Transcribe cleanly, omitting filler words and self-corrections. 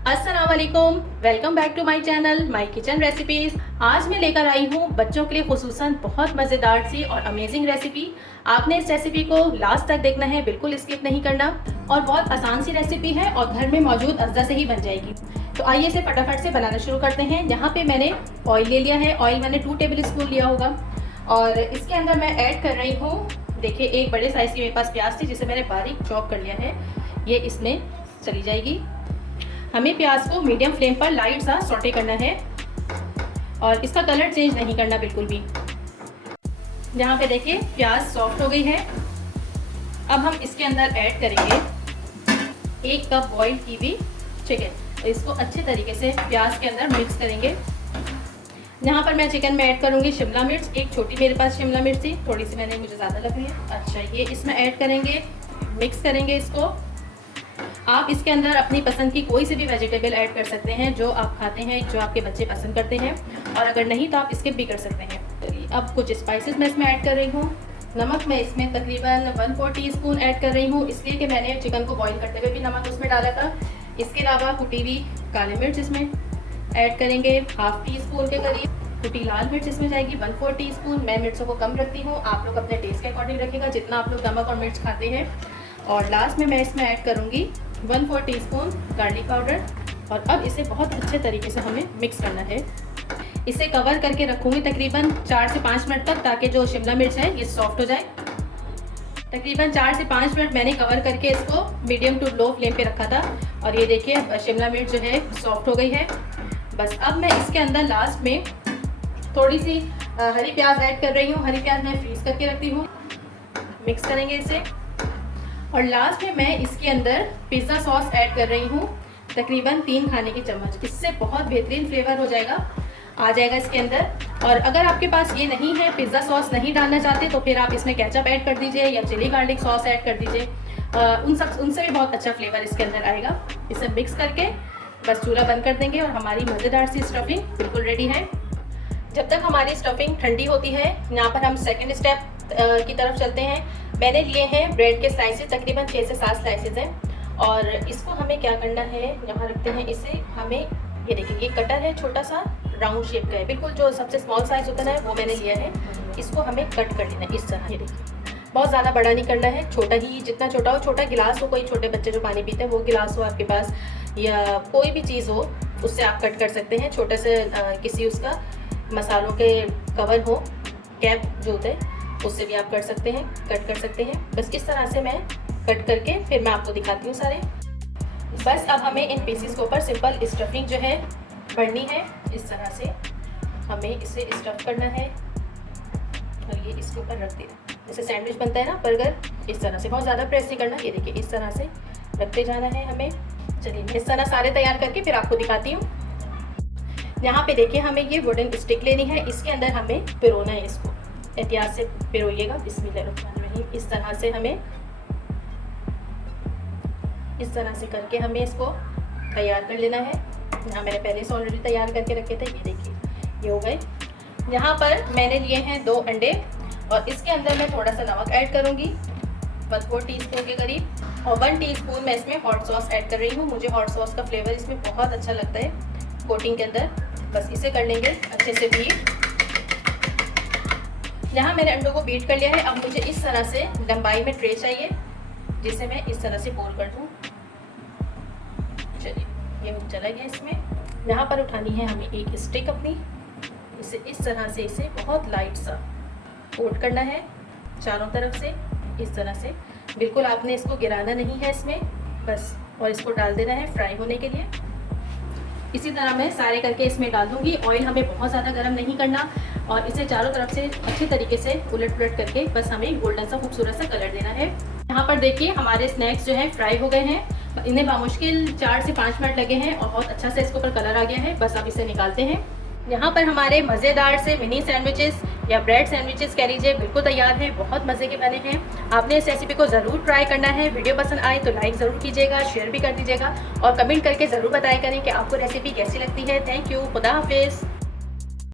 अस्सलाम वालेकुम, welcome back to my channel my kitchen recipes. आज मैं लेकर आई हूँ बच्चों के लिए खुसूसन बहुत मज़ेदार सी और अमेजिंग रेसिपी। आपने इस रेसिपी को लास्ट तक देखना है, बिल्कुल स्किप नहीं करना। और बहुत आसान सी रेसिपी है और घर में मौजूद अज्जा से ही बन जाएगी। तो आइए इसे फटाफट से बनाना शुरू करते हैं। यहाँ पे मैंने ऑयल ले लिया है। ऑयल मैंने 2 टेबल स्पून लिया होगा और इसके अंदर मैं ऐड कर रही हूँ, देखिए एक बड़े साइज़ की मेरे पास प्याज थी जिसे मैंने बारीक चॉप कर लिया है, ये इसमें चली जाएगी। हमें प्याज को मीडियम फ्लेम पर लाइट सा सौटे करना है और इसका कलर चेंज नहीं करना बिल्कुल भी। यहाँ पे देखिए प्याज सॉफ्ट हो गई है। अब हम इसके अंदर ऐड करेंगे 1 कप बॉइल्ड की हुई चिकन। इसको अच्छे तरीके से प्याज के अंदर मिक्स करेंगे। यहाँ पर मैं चिकन में ऐड करूँगी शिमला मिर्च। एक छोटी मेरे पास शिमला मिर्च थी, थोड़ी सी मैंने मुझे ज़्यादा लग रही है। अच्छा, ये इसमें ऐड करेंगे, मिक्स करेंगे इसको। आप इसके अंदर अपनी पसंद की कोई सी भी वेजिटेबल ऐड कर सकते हैं जो आप खाते हैं, जो आपके बच्चे पसंद करते हैं, और अगर नहीं तो आप स्किप भी कर सकते हैं। चलिए अब कुछ स्पाइसेस मैं इसमें ऐड कर रही हूँ। नमक मैं इसमें तकरीबन 1/4 टीस्पून ऐड कर रही हूँ, इसलिए कि मैंने चिकन को बॉईल करते हुए भी नमक उसमें डाला था। इसके अलावा कुटी हुई काली मिर्च इसमें ऐड करेंगे 1/2 टीस्पून के करीब। कुटी लाल मिर्च इसमें जाएगी 1/4 टीस्पून। मैं मिर्चों को कम रखती हूँ, आप लोग अपने टेस्ट के अकॉर्डिंग रखिएगा जितना आप लोग नमक और मिर्च खाते हैं। और लास्ट में मैं इसमें ऐड करूँगी 1/4 टीस्पून गार्लिक पाउडर। और अब इसे बहुत अच्छे तरीके से हमें मिक्स करना है। इसे कवर करके रखूँगी तकरीबन 4 से 5 मिनट तक, ताकि जो शिमला मिर्च है ये सॉफ्ट हो जाए। तकरीबन 4 से 5 मिनट मैंने कवर करके इसको मीडियम टू लो फ्लेम पे रखा था और ये देखिए शिमला मिर्च जो है सॉफ्ट हो गई है। बस अब मैं इसके अंदर लास्ट में थोड़ी सी हरी प्याज ऐड कर रही हूँ। हरी प्याज मैं फ्रीज करके रखती हूँ। मिक्स करेंगे इसे और लास्ट में मैं इसके अंदर पिज़्ज़ा सॉस ऐड कर रही हूँ, तकरीबन 3 खाने की चम्मच। इससे बहुत बेहतरीन फ्लेवर हो जाएगा, आ जाएगा इसके अंदर। और अगर आपके पास ये नहीं है, पिज़्ज़ा सॉस नहीं डालना चाहते, तो फिर आप इसमें केचप ऐड कर दीजिए या चिली गार्लिक सॉस ऐड कर दीजिए। उनसे भी बहुत अच्छा फ्लेवर इसके अंदर आएगा। इसे मिक्स करके बस चूल्हा बंद कर देंगे और हमारी मज़ेदार सी स्टफिंग बिल्कुल रेडी है। जब तक हमारी स्टफिंग ठंडी होती है, यहाँ पर हम सेकेंड स्टेप की तरफ चलते हैं। मैंने लिए हैं ब्रेड के स्लाइसेस, तकरीबन 6 से 7 स्लाइसेस हैं। और इसको हमें क्या करना है, यहाँ रखते हैं इसे। हमें ये देखिए ये कटर है, छोटा सा राउंड शेप का है, बिल्कुल जो सबसे स्मॉल साइज होता है वो मैंने लिया है। इसको हमें कट कर लेना है इस तरह। ये देखिए बहुत ज़्यादा बड़ा नहीं करना है, छोटा ही, जितना छोटा हो। छोटा गिलास हो, कोई छोटे बच्चे जो पानी पीते हैं वो गिलास हो आपके पास, या कोई भी चीज़ हो उससे आप कट कर सकते हैं। छोटे से किसी उसका मसालों के कवर हो, कैप जो होते हैं, उससे भी आप कर सकते हैं, कट कर सकते हैं। बस इस तरह से मैं कट करके फिर मैं आपको दिखाती हूँ सारे। बस अब हमें इन पीसेस के ऊपर सिंपल स्टफिंग जो है भरनी है। इस तरह से हमें इसे स्टफ करना है और ये इसके ऊपर रख देना, जैसे सैंडविच बनता है ना, बर्गर, इस तरह से। बहुत ज़्यादा प्रेस नहीं करना, ये देखिए इस तरह से रखते जाना है हमें। चलिए इस तरह सारे तैयार करके फिर आपको दिखाती हूँ। यहाँ पे देखिए हमें ये वुडन स्टिक लेनी है, इसके अंदर हमें पिरोना है। इसको एहतियात से पिरोइएगा, बिस्मिल्लाहिर्रहमानिर्रहीम। इस तरह से हमें, इस तरह से करके हमें इसको तैयार कर लेना है। यहाँ मैंने पहले से ऑलरेडी तैयार करके रखे थे, ये देखिए ये हो गए। यहाँ पर मैंने लिए हैं 2 अंडे और इसके अंदर मैं थोड़ा सा नमक ऐड करूँगी 1/4 टीस्पून के करीब। और 1 टीस्पून मैं इसमें हॉट सॉस ऐड कर रही हूँ। मुझे हॉट सॉस का फ्लेवर इसमें बहुत अच्छा लगता है कोटिंग के अंदर। बस इसे कर लेंगे अच्छे से बीट। यहाँ मैंने अंडों को बीट कर लिया है। अब मुझे इस तरह से लंबाई में ट्रे चाहिए, जिसे मैं इस तरह से पोर कर दूँ। चलिए ये चला गया इसमें। यहाँ पर उठानी है हमें एक स्टिक अपनी, इसे इस तरह से इसे बहुत लाइट सा कोट करना है चारों तरफ से, इस तरह से। बिल्कुल आपने इसको गिराना नहीं है इसमें, बस। और इसको डाल देना है फ्राई होने के लिए। इसी तरह मैं सारे करके इसमें डाल दूँगी। ऑयल हमें बहुत ज़्यादा गर्म नहीं करना और इसे चारों तरफ से अच्छी तरीके से उलट पुलट करके बस हमें गोल्डन सा खूबसूरत सा कलर देना है। यहाँ पर देखिए हमारे स्नैक्स जो हैं फ्राई हो गए हैं। इन्हें बामुश्किल 4 से 5 मिनट लगे हैं और बहुत अच्छा से इसके ऊपर कलर आ गया है। बस अब इसे निकालते हैं। यहाँ पर हमारे मज़ेदार से मिनी सैंडविचेस या ब्रेड सैंडविचेस कह लीजिए बिल्कुल तैयार हैं। बहुत मज़े के बने हैं। आपने इस रेसिपी को ज़रूर ट्राई करना है। वीडियो पसंद आए तो लाइक ज़रूर कीजिएगा, शेयर भी कर दीजिएगा और कमेंट करके ज़रूर बताया करें कि आपको रेसिपी कैसी लगती है। थैंक यू, खुदा हाफिज़।